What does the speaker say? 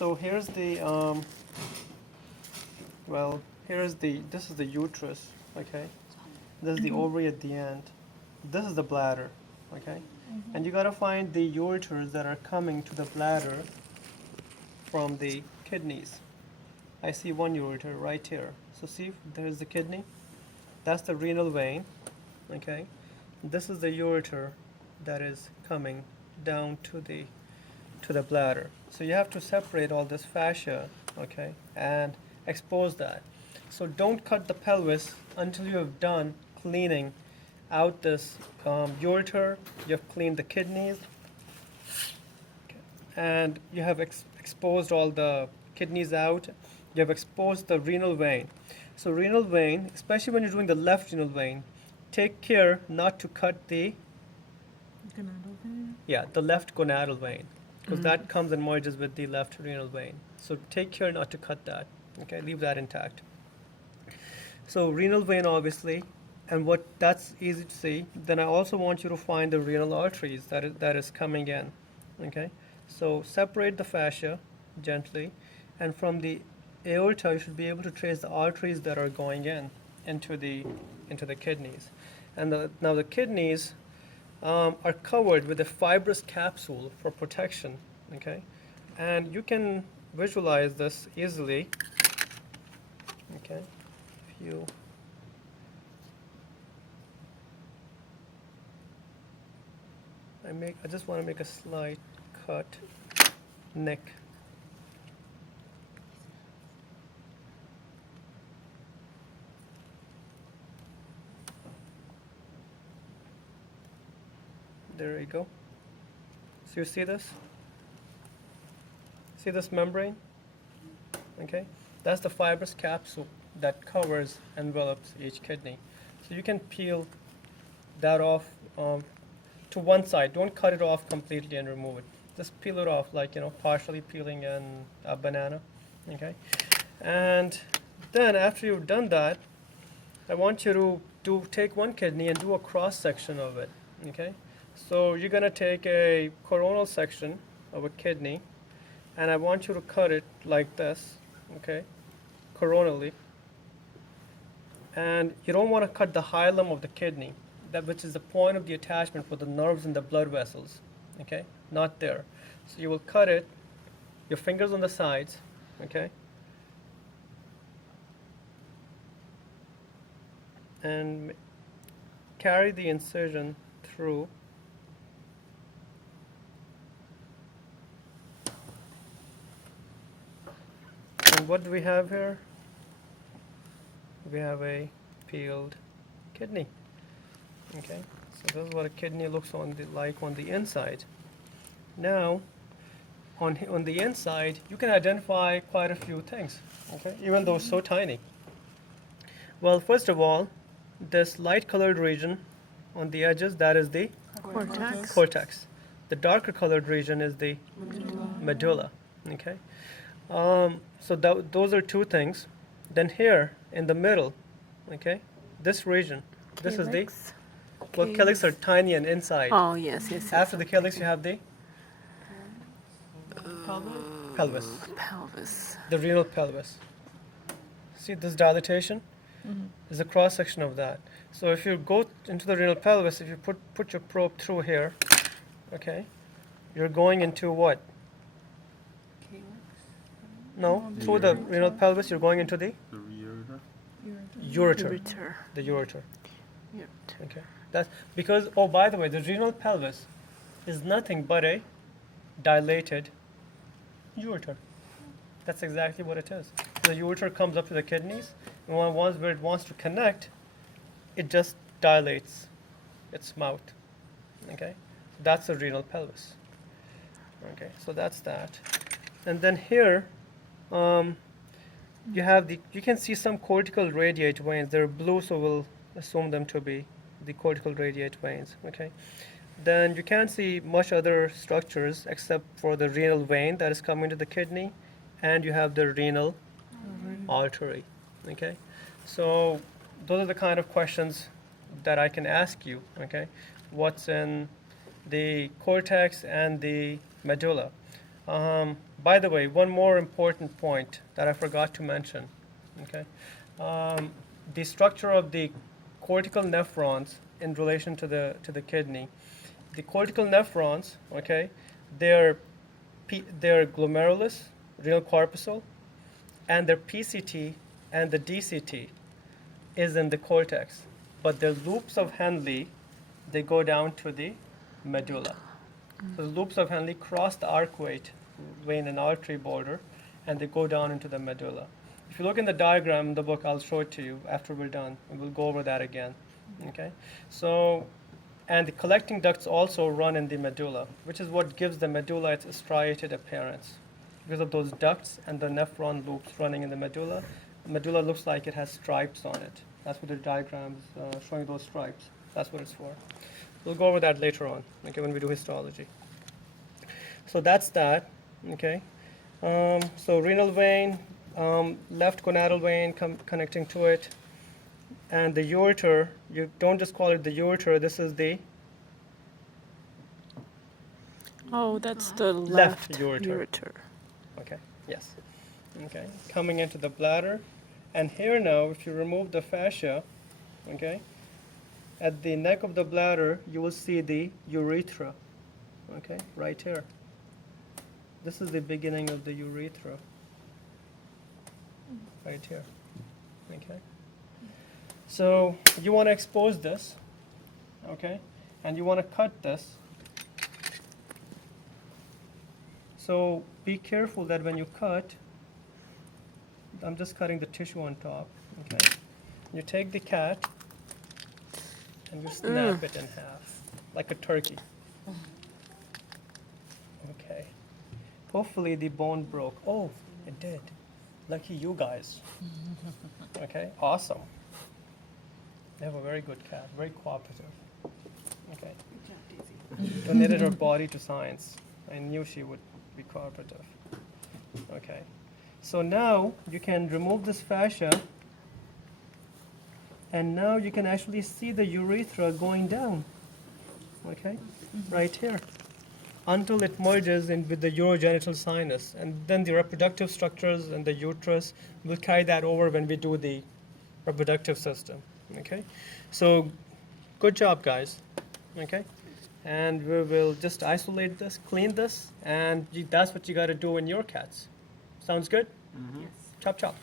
So here's the this is the uterus, okay? This is the ovary at the end. This is the bladder, okay? And you gotta find the ureters that are coming to the bladder from the kidneys. I see one ureter right here. So see, there's the kidney. That's the renal vein, okay? This is the ureter that is coming down to the bladder. So you have to separate all this fascia, okay, and expose that. So don't cut the pelvis until you have done cleaning out this ureter. You have cleaned the kidneys, and you have exposed all the kidneys out. You have exposed the renal vein. So renal vein, especially when you're doing the left renal vein, take care not to cut the the left gonadal vein, because that comes and merges with the left renal vein. So take care not to cut that. Okay, leave that intact. So renal vein, obviously, and what that's easy to see. Then I also want you to find the renal arteries that is coming in. Okay, so separate the fascia gently, and from the aorta you should be able to trace the arteries that are going into the kidneys. And now the kidneys are covered with a fibrous capsule for protection. Okay, and you can visualize this easily. Okay, if you I just want to make a slight cut neck. There you go. So you see this? See this membrane? Okay, that's the fibrous capsule that covers, envelops each kidney. So you can peel that off to one side. Don't cut it off completely and remove it. Just peel it off, like partially peeling a banana. Okay, and then after you've done that, I want you to take one kidney and do a cross section of it. Okay, so you're gonna take a coronal section of a kidney, and I want you to cut it like this. Okay, coronally. And you don't want to cut the hilum of the kidney, which is the point of the attachment for the nerves and the blood vessels. Okay, not there. So you will cut it, your fingers on the sides. Okay, and carry the incision through. And what do we have here? We have a peeled kidney. Okay, so this is what a kidney looks like on the inside. Now, on the inside, you can identify quite a few things. Okay, even though it's so tiny. Well, first of all, this light-colored region on the edges, that is the cortex. The darker colored region is the medulla. Okay, so those are two things. Then here in the middle, okay, this region, this is the, well, calyx are tiny and inside. Oh, yes, yes, yes. After the calyx, you have the pelvis, Pelvis. the renal pelvis. See this dilatation? Is a cross section of that. So if you go into the renal pelvis, if you put your probe through here, okay, you're going into what? No, through the renal pelvis, you're going into the ureter. The ureter. Okay, that's because. Oh, by the way, the renal pelvis is nothing but a dilated ureter. That's exactly what it is. The ureter comes up to the kidneys, and once where it wants to connect, it just dilates its mouth. Okay, that's the renal pelvis. Okay, so that's that. And then here, you can see some cortical radiate veins. They're blue, so we'll assume them to be the cortical radiate veins. Okay, then you can't see much other structures except for the renal vein that is coming to the kidney, and you have the renal artery. Okay, so those are the kind of questions that I can ask you. Okay, what's in the cortex and the medulla? By the way, one more important point that I forgot to mention, okay? The structure of the cortical nephrons in relation to the kidney. The cortical nephrons, okay, they're glomerulus, renal corpuscle, and their PCT and the DCT is in the cortex. But the loops of Henle, they go down to the medulla. So the loops of Henle cross the arcuate vein and artery border, and they go down into the medulla. If you look in the diagram in the book, I'll show it to you after we're done, and we'll go over that again. Okay? So, and the collecting ducts also run in the medulla, which is what gives the medulla its striated appearance. Because of those ducts and the nephron loops running in the medulla looks like it has stripes on it. That's what the diagram's showing, those stripes. That's what it's for. We'll go over that later on, okay, when we do histology. So that's that, okay. So renal vein, left gonadal vein connecting to it, and the ureter. You don't just call it the ureter. This is the that's the left ureter. ureter. Okay. Yes. Okay. Coming into the bladder, and here now, if you remove the fascia, okay, at the neck of the bladder, you will see the urethra. Okay, right here. This is the beginning of the urethra. Right here. Okay. So you want to expose this, okay, and you want to cut this. So be careful that when you cut, I'm just cutting the tissue on top, okay. You take the cat and you snap it in half, like a turkey. Okay. Hopefully the bone broke. Oh, it did. Lucky you guys. Okay, awesome. You have a very good cat, very cooperative. Okay. Donated her body to science. I knew she would be cooperative. Okay. So now you can remove this fascia, and now you can actually see the urethra going down. Okay, right here, until it merges in with the urogenital sinus, and then the reproductive structures and the uterus will carry that over when we do the reproductive system. Okay, so good job, guys. Okay, and we will just isolate this, clean this, and that's what you got to do in your cats. Sounds good? Mm-hmm. Chop chop.